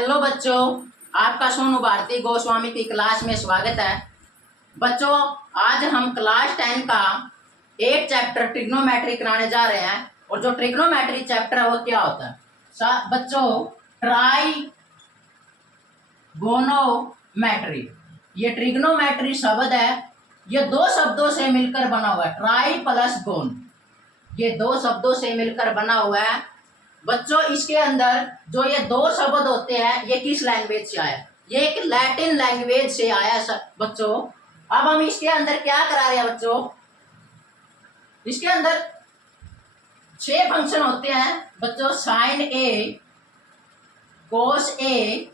Hello बच्चों, आपका सोनू भारती गोस्वामी की क्लास में स्वागत है। बच्चों, आज हम क्लास 10 का एक चैप्टर ट्रिग्नोमेट्री कराने जा रहे हैं। और जो ट्रिग्नोमेट्री चैप्टर है वो क्या होता है बच्चों? ट्राइगोनोमेट्री। ये ट्रिग्नोमेट्री शब्द है, ये दो शब्दों से मिलकर बना हुआ है। ट्राई प्लस गोन, ये दो शब्दों से मिलकर बना हुआ है। बच्चों, इसके अंदर जो ये दो शब्द होते हैं ये किस लैंग्वेज से आया? ये एक लैटिन लैंग्वेज से आया बच्चों। अब हम इसके अंदर क्या करा रहे हैं बच्चों? इसके अंदर 6 फंक्शन होते हैं बच्चों। Sine A, cos A,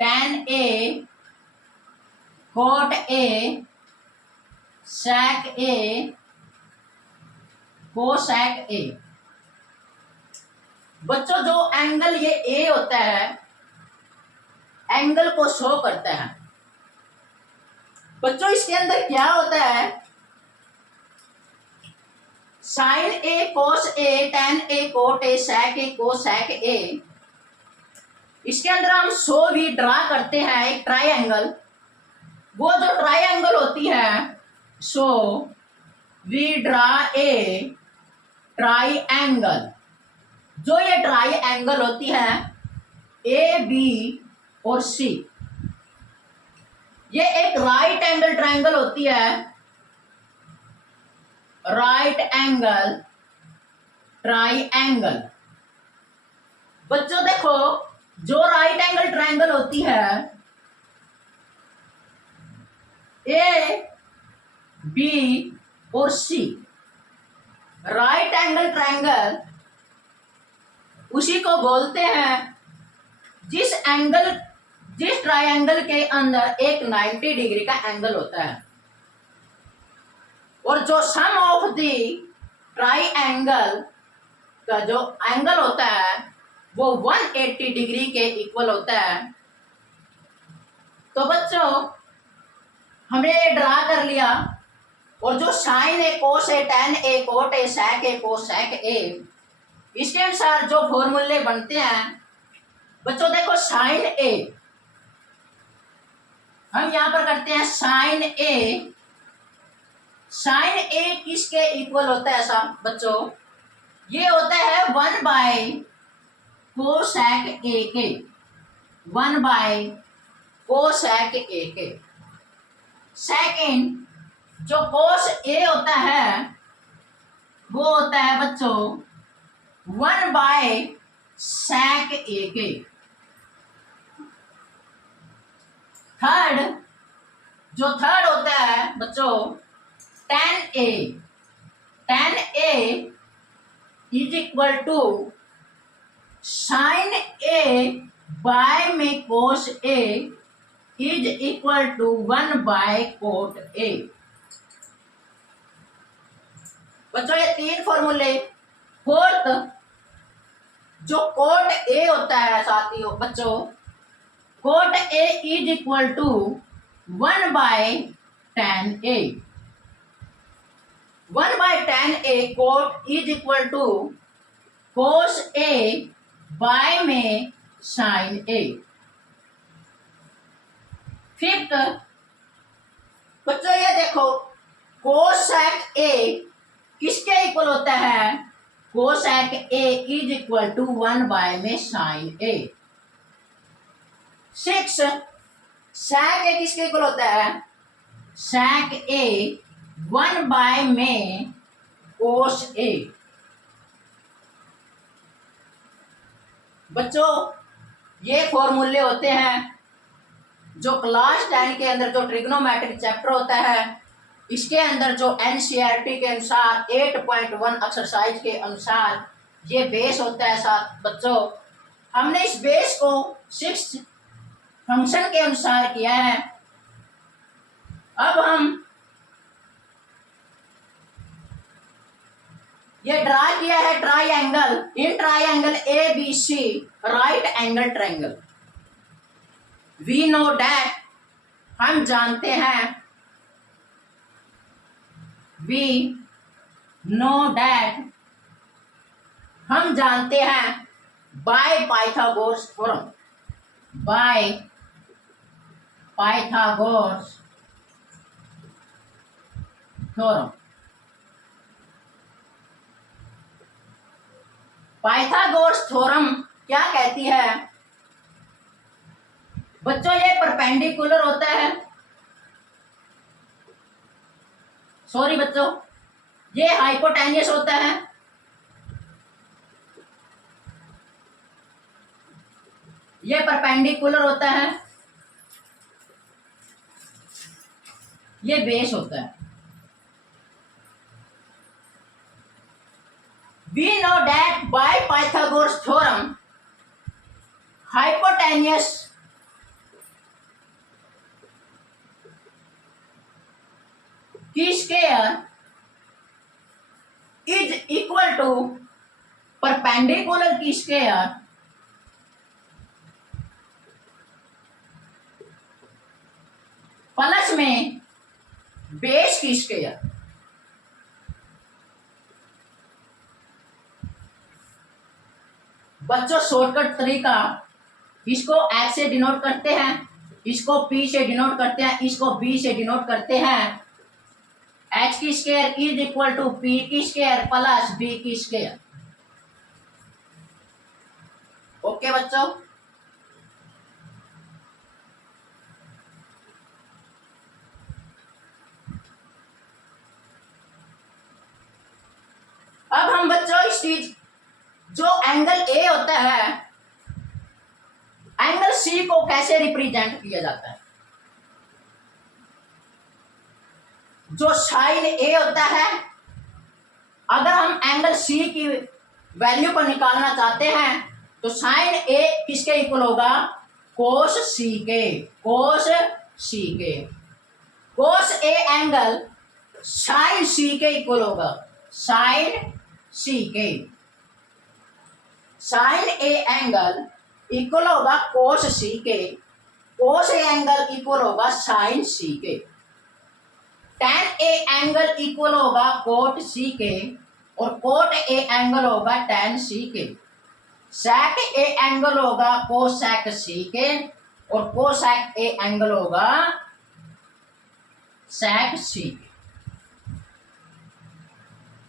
tan A, cot A, sec A, cosec A. बच्चों, जो एंगल ये ए होता है, एंगल को शो करता है। बच्चों, इसके अंदर क्या होता है? Sine A, cos A, tan A, cot A, sec A, cosec A. इसके अंदर हम शो भी ड्रा करते हैं एक ट्राइंगल। वो जो ट्राइंगल होती है, so we draw a triangle. जो ये ट्राइंगल होती है ए, बी और सी, ये एक राइट एंगल ट्राइंगल होती है। Right angle triangle. बच्चों देखो, जो राइट एंगल ट्राइंगल होती है ए, बी और सी, राइट एंगल ट्राइंगल उसी को बोलते हैं जिस ट्रायंगल के अंदर एक 90 डिग्री का एंगल होता है। और जो सम ऑफ द ट्रायंगल का जो एंगल होता है वो 180 डिग्री के इक्वल होता है। तो बच्चों, हमने ये ड्रा कर लिया। और जो sine A, cos A, tan A, cot A, sec A, cosec A, इसके अनुसार जो फॉर्मूले बनते हैं बच्चों, देखो साइन ए हम यहां पर करते हैं। साइन ए, साइन ए किसके इक्वल होता है ऐसा बच्चों? ये होता है 1 बाय कोसैक ए के। 1 बाय कोसैक ए के। सेकेंड, जो कोस ए होता है वो होता है बच्चों 1 बाय सैक ए के। थर्ड, जो थर्ड होता है बच्चों tan A. Tan A is equal to sine A by में cos A is equal to 1 by cot A. बच्चों, ये 3 फॉर्मूले। फोर्थ, जो कोट ए होता है साथियों बच्चों, cot A is equal to 1 by tan A. 1 by tan A cot is equal to cos A by में साइन ए। फिफ्थ, बच्चों ये देखो, कोसैक ए किसके इक्वल होता है? Cosec A is equal to 1 by में साइन ए। 6, सैक ए किसके equal होता है? सैक ए 1 बाय में कोस ए। बच्चों, ये फॉर्मूले होते हैं जो क्लास 10 के अंदर जो ट्रिग्नोमेट्री चैप्टर होता है, इसके अंदर जो एनसीईआरटी के अनुसार 8.1 एक्सरसाइज के अनुसार ये बेस होता है। साथ बच्चों, हमने इस बेस को 6 फंक्शन के अनुसार किया है। अब हम ये ड्रा किया है triangle. In triangle A B C right angle triangle. We know that, हम जानते हैं। वी नो दैट, हम जानते हैं by Pythagoras theorem, by Pythagoras theorem. Pythagoras theorem क्या कहती है बच्चों? ये परपेंडिकुलर होता है, सॉरी बच्चों, ये हाइपोटेन्यूस होता है, ये परपेंडिकुलर होता है, ये बेस होता है। We know that by Pythagoras theorem, hypotenuse की square is equal to perpendicular की स्क्वायर प्लस में बेस की स्क्वायर। बच्चों शॉर्टकट तरीका, इसको H से डिनोट करते हैं, इसको P से डिनोट करते हैं, इसको B से डिनोट करते हैं। H की square is equal to P की स्क्वायर प्लस B की स्क्वायर। ओके बच्चों, अब हम बच्चों इस चीज जो एंगल ए होता है, एंगल सी को कैसे रिप्रेजेंट किया जाता है? जो साइन ए होता है, अगर हम एंगल सी की वैल्यू को निकालना चाहते हैं तो साइन ए किसके इक्वल होगा? कोस सी के, कोस सी के। कोस ए एंगल साइन सी के इक्वल होगा, साइन सी के। साइन ए एंगल इक्वल होगा कोस सी के, कोस ए एंगल इक्वल होगा साइन सी के। टेन ए एंगल इक्वल होगा कोट सी के और कोट ए एंगल होगा टेन सी के। सेक ए एंगल होगा कोसेक सी के और कोसेक ए एंगल होगा सेक सी के।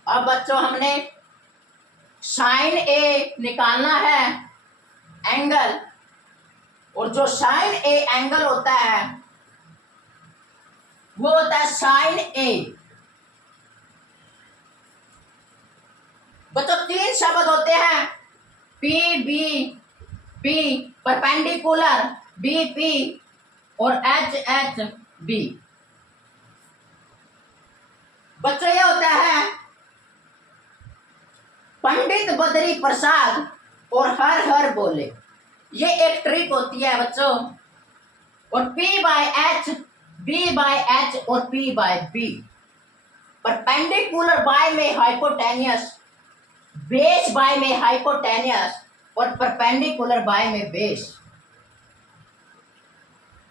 अब बच्चों हमने साइन ए निकालना है एंगल, और जो साइन ए एंगल होता है वो होता है साइन ए। बच्चों तीन शब्द होते हैं, P B P perpendicular, B P और एच एच बी। बच्चों ये होता है पंडित बद्री प्रसाद और हर हर बोले, ये एक ट्रिक होती है बच्चों। और P by H, B by H और P by B. Perpendicular by में हाइपोटेनियस, बेस बाय में हाइपोटेनियस और परपेंडिकुलर बाय में बेस।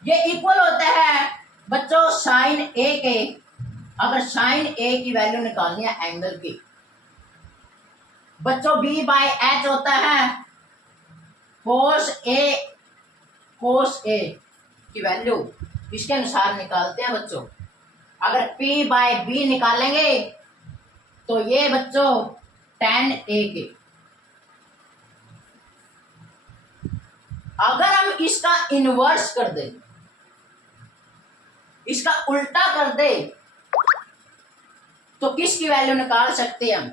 ये इक्वल होता है बच्चों साइन ए के। अगर साइन ए की वैल्यू निकालनी है एंगल की, बच्चों B बाय एच होता है कोस ए, कोस ए की वैल्यू इसके अनुसार निकालते हैं बच्चों। अगर P बाय बी निकालेंगे तो ये बच्चों टेन ए के। अगर हम इसका इनवर्स कर दे, इसका उल्टा कर दे, तो किसकी वैल्यू निकाल सकते हैं हम?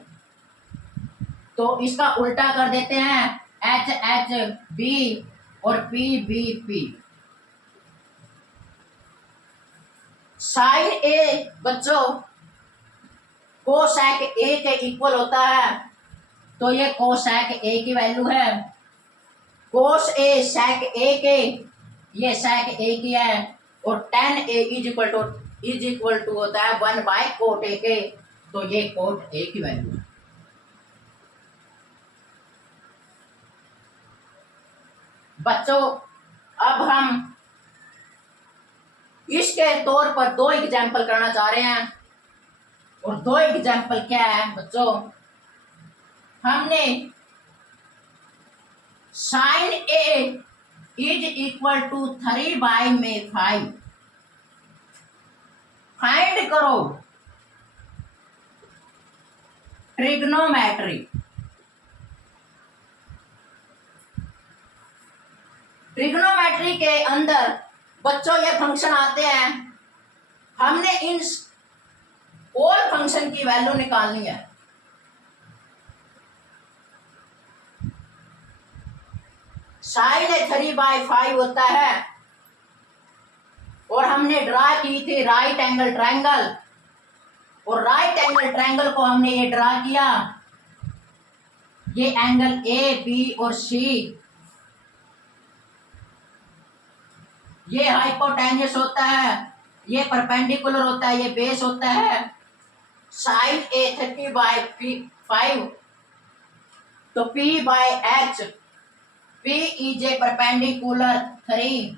तो इसका उल्टा कर देते हैं, एच एच बी और पी बी पी। साइन ए बच्चों कोसेक ए के इक्वल होता है, तो ये कोसेक ए की वैल्यू है। कोस ए सेक ए के, ये सेक ए की है और tan A is equal to होता है 1 बाय कोट ए के, तो ये कोट ए की वैल्यू है। बच्चों अब हम इसके तौर पर दो एग्जाम्पल करना चाह रहे हैं, और दो एग्जाम्पल क्या है बच्चों? हमने sine A is equal to 3 by में 5। फाइंड करो ट्रिग्नोमेट्री। ट्रिग्नोमेट्री के अंदर बच्चों ये फंक्शन आते हैं, हमने इन और फंक्शन की वैल्यू निकालनी है। साइन 3/5 होता है और हमने ड्रा की थी राइट एंगल ट्रायंगल, और राइट एंगल ट्रायंगल को हमने ये ड्रा किया, ये एंगल ए बी और सी, ये हाइपोटेन्यूस होता है, ये परपेंडिकुलर होता है, ये बेस होता है। साइन ए 30/5 तो P by H, P is a perpendicular 3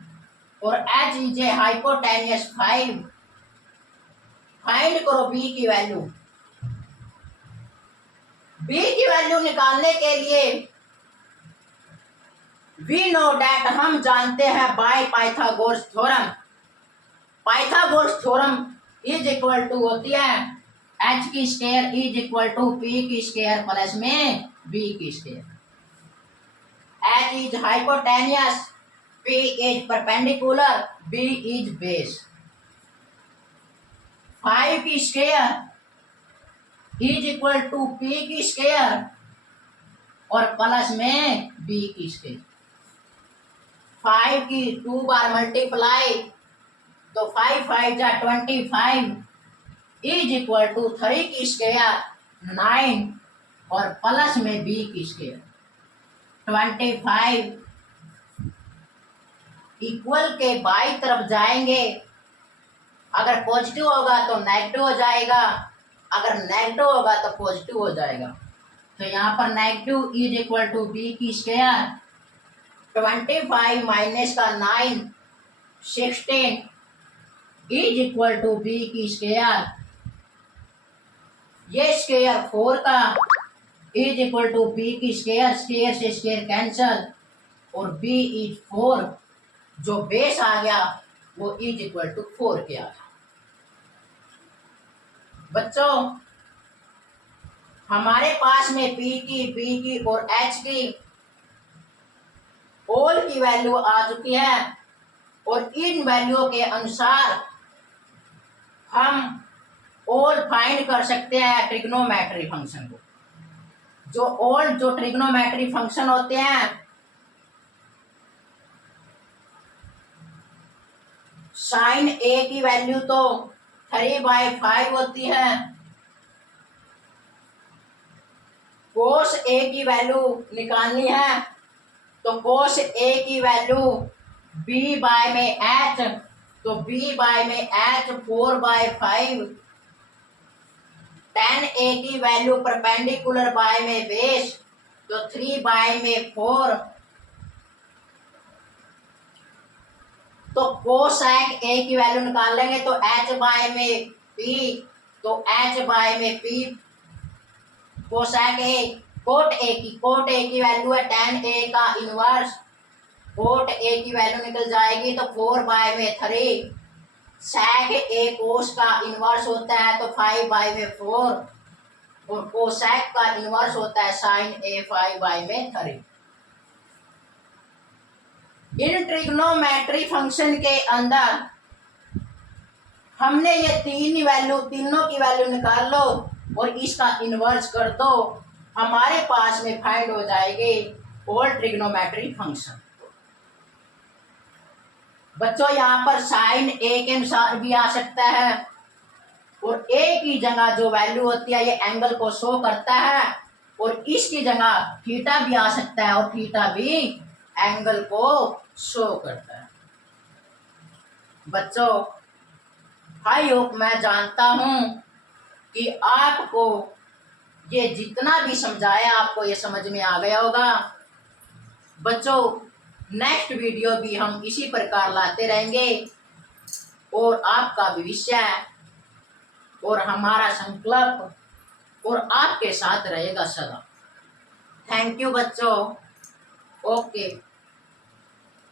और H is a hypotenuse 5। Find करो B की वैल्यू। B की वैल्यू निकालने के लिए वी नो डैट, हम जानते हैं by Pythagoras theorem. Pythagoras theorem is equal to होती है H की square is equal to P की स्क्वायर प्लस में B की square. H is hypotenuse, P is perpendicular, B is base। 5 की square is equal to P की square और plus में B की स्क्वायर। 5 की 2 बार मल्टीप्लाई तो 5 5 जा 25 इज इक्वल टू 3 की स्क्वायर 9 और प्लस में B की स्क्वायर। 25 इक्वल के बाई तरफ जाएंगे, अगर पॉजिटिव होगा तो नेगेटिव हो जाएगा, अगर नेगेटिव होगा तो पॉजिटिव हो जाएगा। तो यहाँ पर negative is equal to B की स्क्वायर, 25 माइनस का 9 16 इज इक्वल टू बी की स्क्वायर, ये स्क्वायर 4 का इज इक्वल टू बी की स्क्वायर, स्क्वायर से स्क्वायर कैंसल और b इज 4, जो बेस आ गया वो इज इक्वल टू 4 के आ गया। बच्चों हमारे पास में p की, b की और h की ऑल की वैल्यू आ चुकी है और इन वैल्यू के अनुसार हम ऑल फाइंड कर सकते हैं ट्रिग्नोमेट्री फंक्शन को। जो ट्रिग्नोमेट्री फंक्शन होते हैं, साइन ए की वैल्यू तो 3/5 होती है, कोस ए की वैल्यू निकालनी है तो कोस ए की वैल्यू b बाय में h, तो b बाय में h 4/5, tan a की वैल्यू परपेंडिकुलर बाय में बेस तो 3 बाय में 4, तो कोसेक a की वैल्यू निकाल लेंगे तो h बाय में p, तो h बाय में p cosec a, cot a की वैल्यू है tan a का इनवर्स, कोट a की वैल्यू निकल जाएगी तो 4 बाय में 3, सेक a कोस का इनवर्स होता है तो 5 बाय में 4 और कोसेक का इनवर्स होता है साइन a 5 बाय में 3। इन ट्रिग्नोमेट्री फंक्शन के अंदर हमने ये तीनों की वैल्यू निकाल लो और इसका इन्वर्स कर दो, हमारे पास में फाइंड हो जाएगी ऑल ट्रिग्नोमेट्री फंक्शन। बच्चों यहाँ पर साइन ए के अनुसार भी आ सकता है और ए की जगह जो वैल्यू होती है ये एंगल को शो करता है और इसकी जगह थीटा भी आ सकता है और थीटा भी एंगल को शो करता है। बच्चों आई होप, मैं जानता हूं कि आपको ये जितना भी समझाया आपको ये समझ में आ गया होगा। बच्चों नेक्स्ट वीडियो भी हम इसी प्रकार लाते रहेंगे और आपका भविष्य और हमारा संकल्प और आपके साथ रहेगा सदा। थैंक यू बच्चों। ओके।